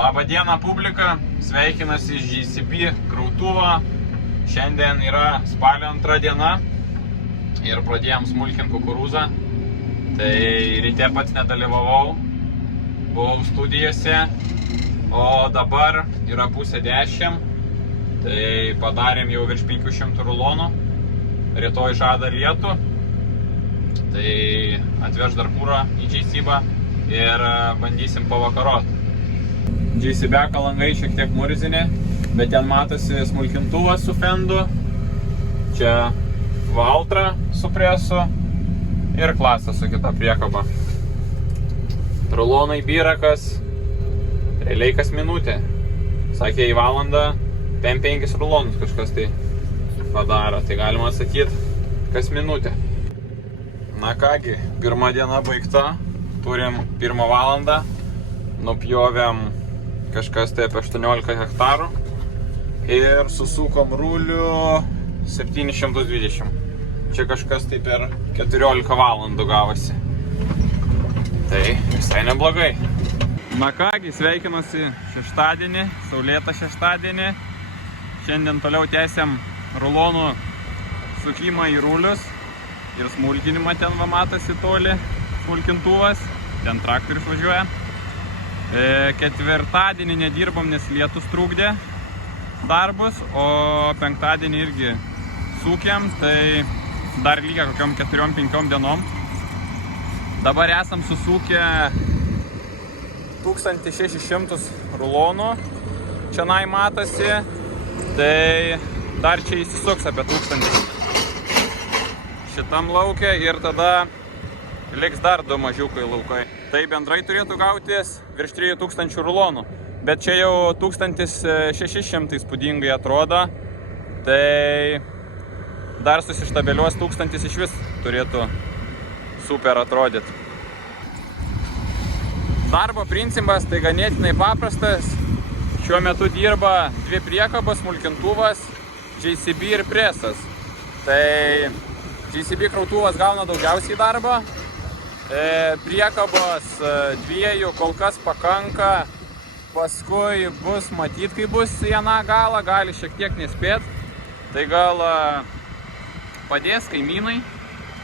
Labą dieną publika, sveikinasi iš GCB krautuvo. Šiandien yra spalio 2 diena ir pradėjom smulkinti kukurūzą. Tai ryte pats nedalyvavau, buvau studijose, o dabar yra 9:30. Tai padarėm jau virš 500 rulonų, rytoj žada lietų. Tai atveš dar kūrą į GCB ir bandysim pavakarot. GCB langai šiek tiek murzinė, bet ten matosi smulkintuvas su fendu. Čia Valtra su presu ir klasas su kita priekaba. Rulonai byrakas, realiai kas minutė. Sakė, į valandą 5 rulonus kažkas tai padaro, tai galima sakyti kas minutė. Na kągi, pirma diena baigta, turim 1 valandą, nupjovėm kažkas tai apie 18 hektarų ir susukom rūlių 720. Čia kažkas tai per 14 valandų gavosi. Tai visai neblogai. Na kągi, sveikinuosi šeštadienį, saulėtą šeštadienį. Šiandien toliau tęsiam rulonų sukimą į rūlius ir smulkinimą. Ten va matosi toli smulkintuvas, ten traktorius važiuoja. Ketvirtadienį nedirbom, nes lietus trukdė darbus, o penktadienį irgi sūkėm, tai dar lygia kokiom 4-5 dienom. Dabar esam susūkę 1600 rulonų, čia matosi, tai dar čia įsisuks apie 1000 šitam lauke ir tada liks dar 2 mažiukai laukai. Tai bendrai turėtų gautis virš 3000 rulonų, bet čia jau 1600 įspūdingai atrodo, tai dar susištabeliuos 1000 iš vis turėtų super atrodyti. Darbo principas tai ganėtinai paprastas. Šiuo metu dirba 2 priekabos, smulkintuvas, GCB ir presas. Tai GCB krautuvas gauna daugiausiai darbo. Priekabos 2 kol kas pakanka, paskui bus matyti, kai bus viena gala, gali šiek tiek nespėt. Tai gal padės kaimynai,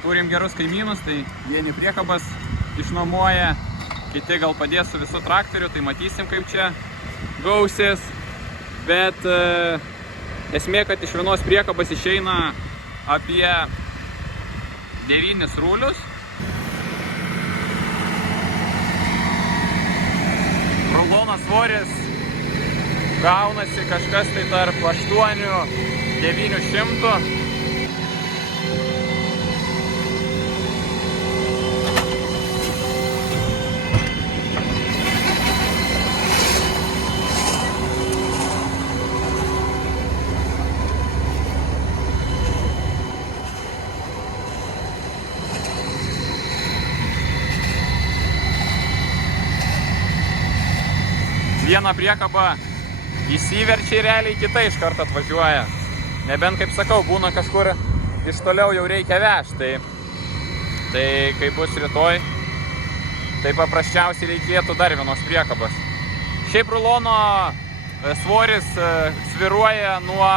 turim gerus kaimynus, tai vieni priekabas išnuomoja, kiti gal padės su visu traktoriu, tai matysim kaip čia gausis. Bet esmė, kad iš vienos priekabas išeina apie 9 rūlius. Rulono svoris gaunasi kažkas tai tarp 8-900. Viena priekaba įsiverčia realiai, kita iš karto atvažiuoja. Nebent, kaip sakau, būna kažkur iš toliau jau reikia vežti. Tai kai bus rytoj, tai paprasčiausiai reikėtų dar vienos priekabos. Šiaip rulono svoris sviruoja nuo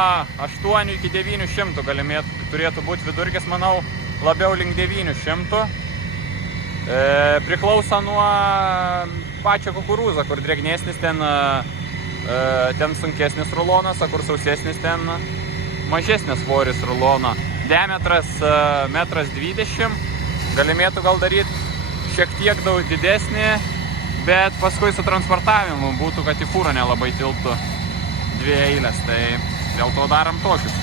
8 iki 900, turėtų būti vidurkis, manau, labiau link 900. Priklauso nuo pačio kukurūzo, kur drėgnesnis ten sunkesnis rulonas, o kur sausesnis ten mažesnis svoris rulono. Diametras 1,20 m, galimėtų gal daryti šiek tiek daug didesnį, bet paskui su transportavimu būtų, kad į fūrą nelabai tilptų 2 eilės, tai dėl to darom tokius.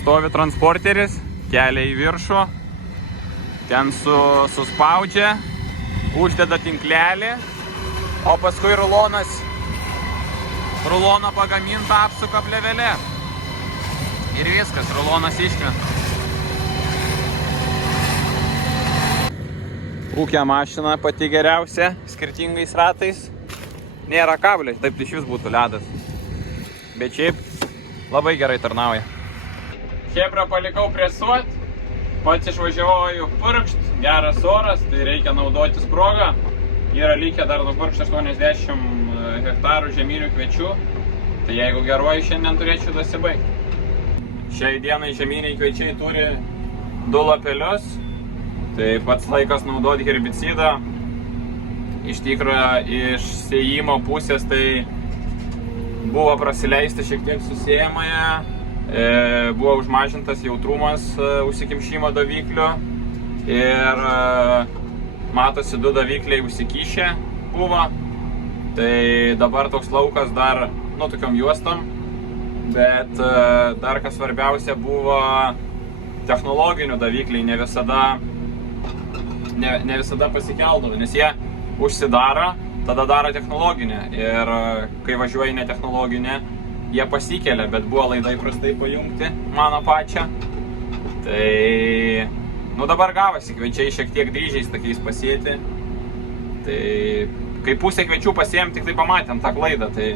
Stovi transporteris, kelia į viršų, ten suspaudžia, uždeda tinklelį, o paskui ruloną pagamintą apsuka plėvelė. Ir viskas, rulonas iškrenta. Ūkio mašina pati geriausia, skirtingais ratais. Nėra kablio, taip iš vis būtų ledas. Bet šiaip labai gerai tarnauja. Chebra palikau presuot, pats išvažiavau purkšt, geras oras, tai reikia naudotis progą. Yra likę dar nupurkšt 80 hektarų žieminių kviečių, tai jeigu geruoju šiandien turėčiau dasibaigti. Šiai dienai žieminiai kviečiai turi 2 lapelius, tai pats laikas naudoti herbicidą. Iš tikrųjų, iš sėjimo pusės tai buvo prasileisti šiek tiek susėjamąją, buvo užmažintas jautrumas užsikimšimo daviklių ir matosi 2 davikliai užsikišę buvo. Tai dabar toks laukas dar, tokiom juostom, bet dar kas svarbiausia buvo technologinių davikliai, ne visada pasikeldavo, nes jie užsidaro, tada daro technologinę ir kai važiuoji ne technologinę, jie pasikelia, bet buvo laidai prastai pajungti mano pačią. Tai, dabar gavosi, kviečiai šiek tiek dryžiais tokiais pasėti. Tai, kai pusę kviečių pasėjom, tik tai pamatėm tą klaidą, tai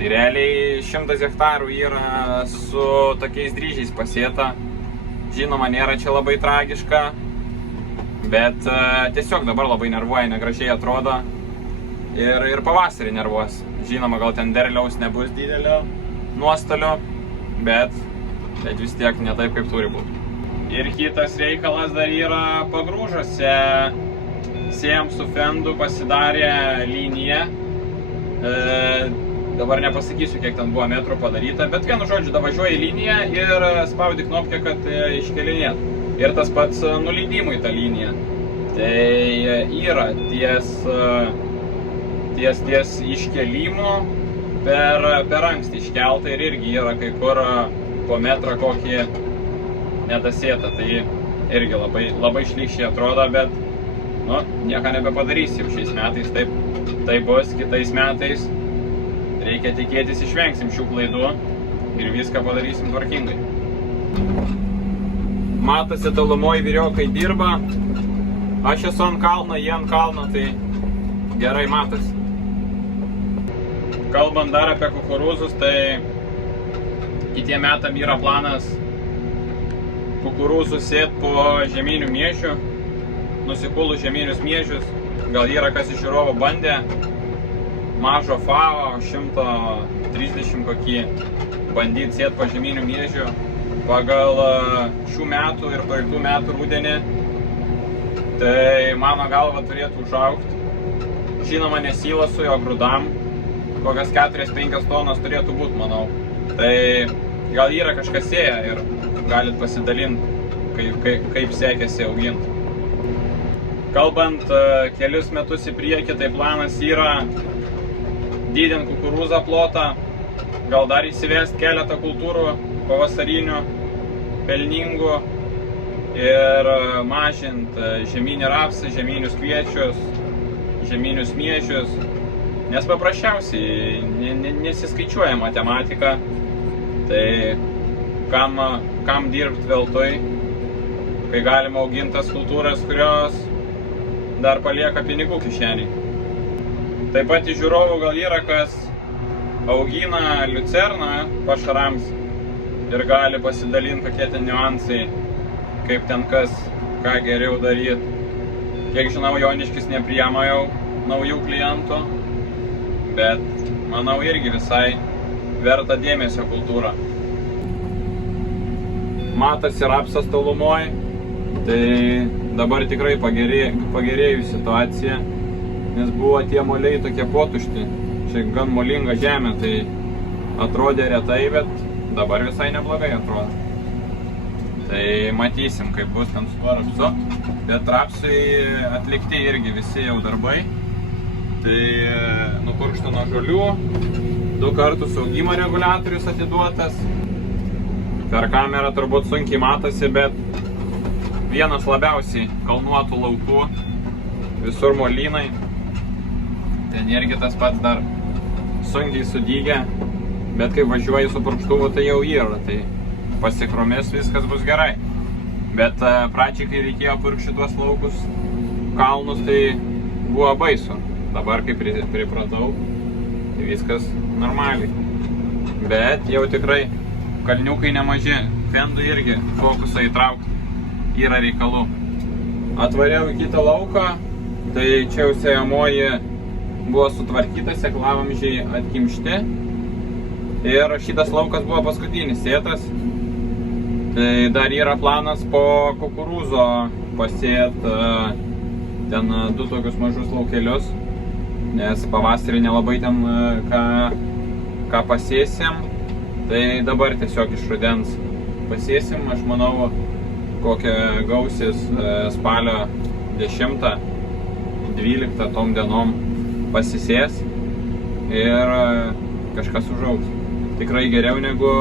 realiai 100 hektarų yra su tokiais dryžiais pasėta. Žinoma, nėra čia labai tragiška. Bet tiesiog dabar labai nervuoja, negražiai atrodo ir pavasarį nervuos. Žinoma, gal ten derliaus nebus didelio nuostolio, bet vis tiek ne taip, kaip turi būti. Ir kitas reikalas dar yra pagrūžose. Sėjam su fendu, pasidarė liniją. Dabar nepasakysiu, kiek ten buvo metrų padaryta, bet vienu žodžiu, davažiuoji liniją ir spaudi knopkę, kad iškelinėt. Ir tas pats nuleidimui tą liniją. Tai yra ties iškelimu per anksti iškelta ir irgi yra kai kur po metrą kokį nedasėta. Tai irgi labai šlykščiai atrodo, bet nieko nebepadarysi. Šiais metais taip bus, kitais metais reikia tikėtis išvengsim šių klaidų ir viską padarysim tvarkingai. Matosi tolumoje vyriokai dirba, aš esu ant kalno, jie ant kalno, tai gerai matosi. Kalbant dar apie kukurūzus, tai kitiem metam yra planas kukurūzų sėt po žieminių miežių, nusikulus žieminius miežius. Gal yra kas iš žiūrovų bandė mažo FAO 130 kokį bandyti sėt po žieminių miežių. Pagal šių metų ir praeitų metų rudenį, tai mano galva turėtų užaugti. Žinoma, nesyla su jo grūdam, kokias 4-5 tonos turėtų būti, manau. Tai gal yra kažkas sėja ir galit pasidalinti, kaip sekėsi auginti. Kalbant kelius metus į priekį, tai planas yra didinti kukurūzą plotą, gal dar įsivesti keletą kultūrų pavasarinių, pelningų ir mažinti žieminį rapsą, žieminius kviečius, žieminius miežius, nes paprasčiausiai nesiskaičiuoja matematika, tai kam dirbti veltui, kai galima auginti tas kultūras, kurios dar palieka pinigų kišenį. Taip pat iš žiūrovų gal yra kas augina liucerną pašarams ir gali pasidalinti kokie ten niuansai, kaip ten kas, ką geriau daryti. Kiek žinau, Joniškis nepriima jau naujų klientų, bet manau irgi visai verta dėmesio kultūra. Matosi rapsas tolumoje, tai dabar tikrai pagerėjo situacija, nes buvo tie moliai tokie potušti. Čia gan molinga žemė, tai atrodė retai, bet dabar visai neblogai atrodo. Tai matysim, kaip bus ten su tuo rapsu. Bet rapsui atlikti irgi visi jau darbai. Tai nupurkšta nuo žolių, 2 kartus augimo reguliatorius atiduotas. Per kamerą turbūt sunkiai matosi, bet vienas labiausiai kalnuotų laukų, visur molynai. Ten irgi tas pats dar sunkiai sudygę, bet kai važiuoji su purkštuvu, tai jau yra, tai pasikromis viskas bus gerai. Bet pradžiai, kai reikėjo purkšti tuos laukus, kalnus, tai buvo baisu. Dabar, kai pripratau, tai viskas normaliai. Bet jau tikrai kalniukai nemaži. Fendui irgi fokusą įtraukti yra reikalų. Atvariau į kitą lauką, tai čia jau sėjamoji buvo sutvarkyta, sėklavamžiai atkimšti. Ir šitas laukas buvo paskutinis sėtas. Tai dar yra planas po kukurūzo pasėti ten 2 tokius mažus laukelius, nes pavasarį nelabai ten ką pasėsim. Tai dabar tiesiog iš rudens pasėsim, aš manau, kokią gausis spalio 10-12 tom dienom pasisės ir kažkas užaugs. Tikrai geriau negu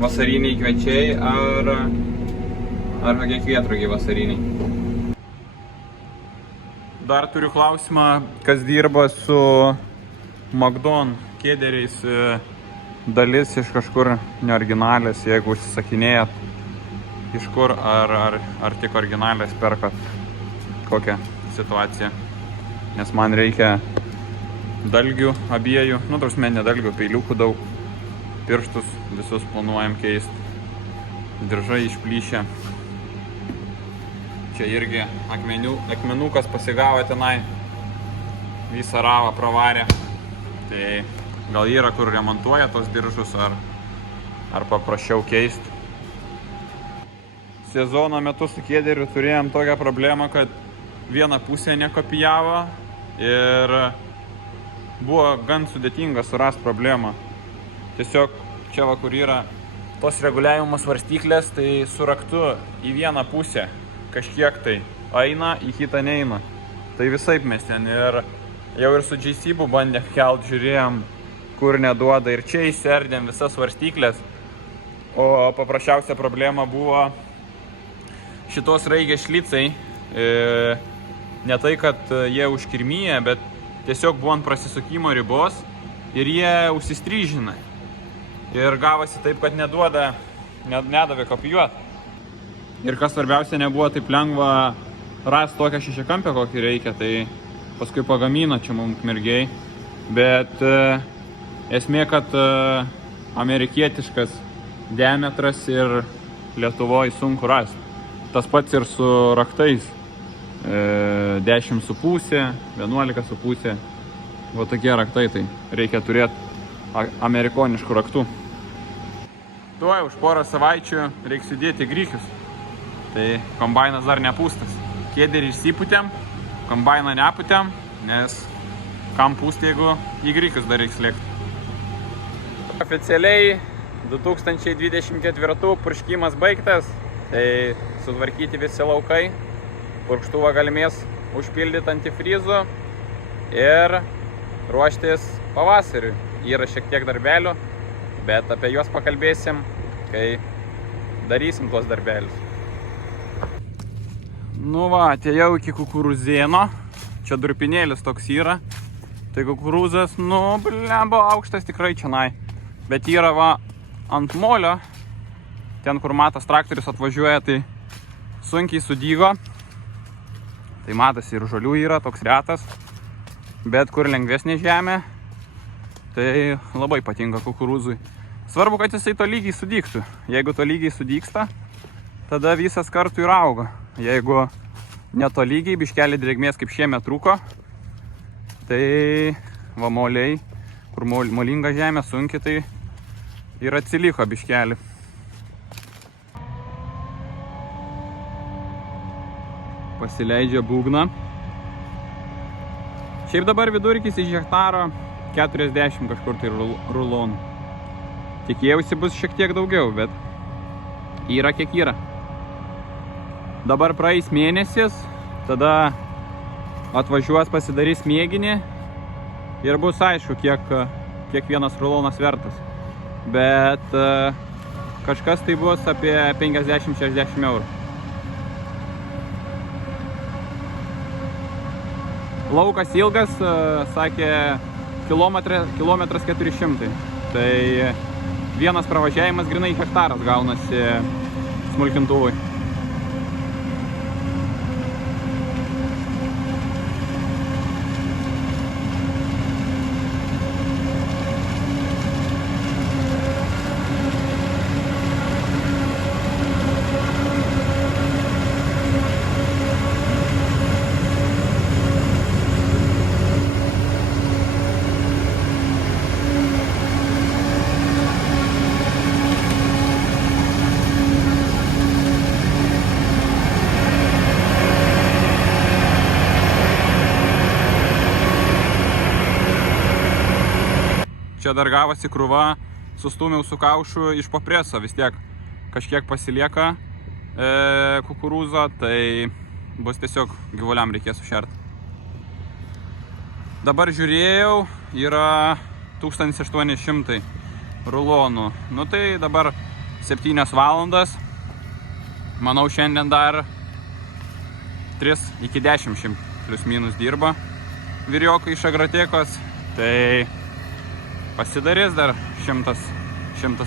vasariniai kviečiai ar kokie kvietrugiai vasariniai. Dar turiu klausimą, kas dirba su Magdon kėderiais. Dalis iš kažkur neoriginalės, jeigu užsisakinėjat iš kur, ar tik originalės perkat, kokią situaciją. Nes man reikia dalgių abiejų, tarsi ne dalgių, peiliukų daug, pirštus visus planuojam keisti, diržai išplyšę. Čia irgi akmenukas pasigavo tenai, visą ravą pravarė. Tai gal yra, kur remontuoja tos diržus, ar paprasčiau keisti. Sezono metu su kėderiu turėjom tokią problemą, kad viena pusė nekopijavo ir buvo gan sudėtinga surasti problemą. Tiesiog čia va, kur yra tos reguliavimo svarstyklės, tai su raktu į vieną pusę kažkiek tai eina, į kitą neina. Tai visaip mes ten ir jau ir su JC-bu bandėm kelt, žiūrėjom, kur neduoda, ir čia įserdėm visas svarstyklės. O paprasčiausia problema buvo šitos raigės šlicai. Ne tai, kad jie užkirmyja, bet tiesiog buvo ant prasisukimo ribos ir jie užsistryžina. Ir gavosi taip, kad nedavė kopijuoti. Ir kas svarbiausia, nebuvo taip lengva rasti tokią šešiakampę, kokį reikia, tai paskui pagamino čia mums mergiai. Bet esmė, kad amerikietiškas diametras ir Lietuvoje sunku rasti. Tas pats ir su raktais. 10,5, 11,5. Va tokie raktai, tai reikia turėti amerikoniškų raktų. Tuoj už porą savaičių reiks sudėti grikius. Tai kombainas dar nepūstas. Kėderį išsipūtėm, kombainą nepūtėm, nes kam pūsti, jeigu į grikius dar reiks lėkti. Oficialiai 2024 purškimas baigtas, tai sutvarkyti visi laukai, purkštuvą galimės užpildyti antifrizu ir ruoštis pavasariui. Yra šiek tiek darbelių, bet apie juos pakalbėsim, kai darysim tuos darbelius. Nu va, atėjau iki kukurūzėno, čia durpinėlis toks yra. Tai kukurūzas, blemba, aukštas tikrai čionai. Bet yra va ant molio, ten kur matas traktorius atvažiuoja, tai sunkiai sudygo. Tai matas ir žolių yra, toks retas. Bet kur lengvesnė žemė, tai labai patinka kukurūzui. Svarbu, kad jisai tolygiai sudygtų. Jeigu tolygiai sudygsta, tada visas kartu ir auga. Jeigu netolygiai, biškelį drėgmės kaip šiemet trūko, tai va moliai, kur molinga žemė sunki, tai ir atsiliko biškelį. Pasileidžia būgną. Šiaip dabar vidurkis iš hektaro 40 kažkur tai rulonų. Tikėjausi bus šiek tiek daugiau, bet yra kiek yra. Dabar praeis mėnesis, tada atvažiuos, pasidarys mėginį ir bus aišku, kiek vienas rulonas vertas. Bet kažkas tai bus apie 50-60 eurų. Laukas ilgas, sakė, kilometras 400. Tai vienas pravažiavimas grinai hektaras gaunasi smulkintuvui. čia dar gavosi krūva, sustumiau su kaušu iš po preso, vis tiek kažkiek pasilieka kukurūzo, tai bus tiesiog gyvuliam reikės sušert. Dabar žiūrėjau, yra 1800 rulonų. Nu tai dabar 7 valandas. Manau, šiandien dar 3 iki 10 plius minus dirba vyriokai iš Agrotekos. Tai pasidarys dar 100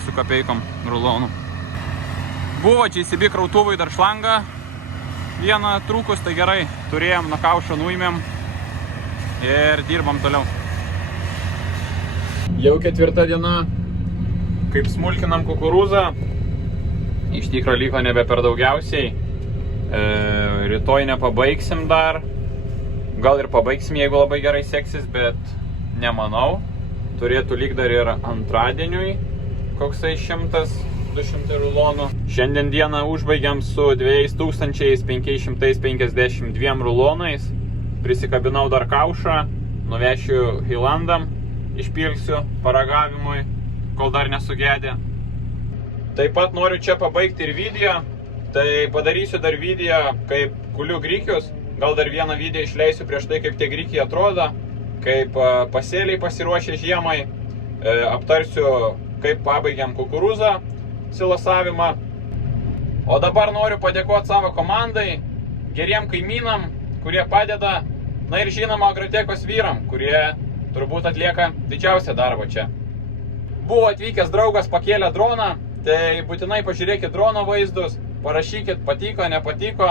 su kapeikom rulonų. Buvo JCB krautuvui dar šlanga vieną trūkus, tai gerai, turėjom, nuo kaušo nuimėm ir dirbam toliau. Jau 4 diena, kaip smulkinam kukurūzą, iš tikro liko nebe per daugiausiai, rytoj nepabaigsim dar, gal ir pabaigsim, jeigu labai gerai seksis, bet nemanau, turėtų lyg dar ir antradieniui koksai 100-200 rulonų. Šiandien dieną užbaigiam su 2552 rulonais. Prisikabinau dar kaušą, nuvešiu Hilandam, išpilsiu paragavimui, kol dar nesugedė. Taip pat noriu čia pabaigti ir video, tai padarysiu dar video, kaip kuliu grikius. Gal dar vieną video išleisiu prieš tai, kaip tie grikiai atrodo, kaip pasėliai pasiruošę žiemai, aptarsiu, kaip pabaigiam kukurūzą silasavimą. O dabar noriu padėkoti savo komandai, geriem kaimynam, kurie padeda, na ir žinoma Agrotekos vyram, kurie turbūt atlieka didžiausią darbą čia. Buvo atvykęs draugas, pakėlė droną, tai būtinai pažiūrėkit drono vaizdus, parašykit patiko, nepatiko,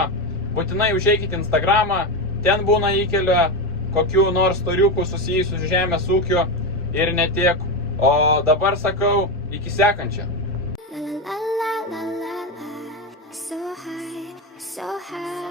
būtinai užeikit Instagramą, ten būna įkelia kokių nors storiukų susijusių su žemės ūkiu ir ne tiek. O dabar sakau, iki sekančio. So high.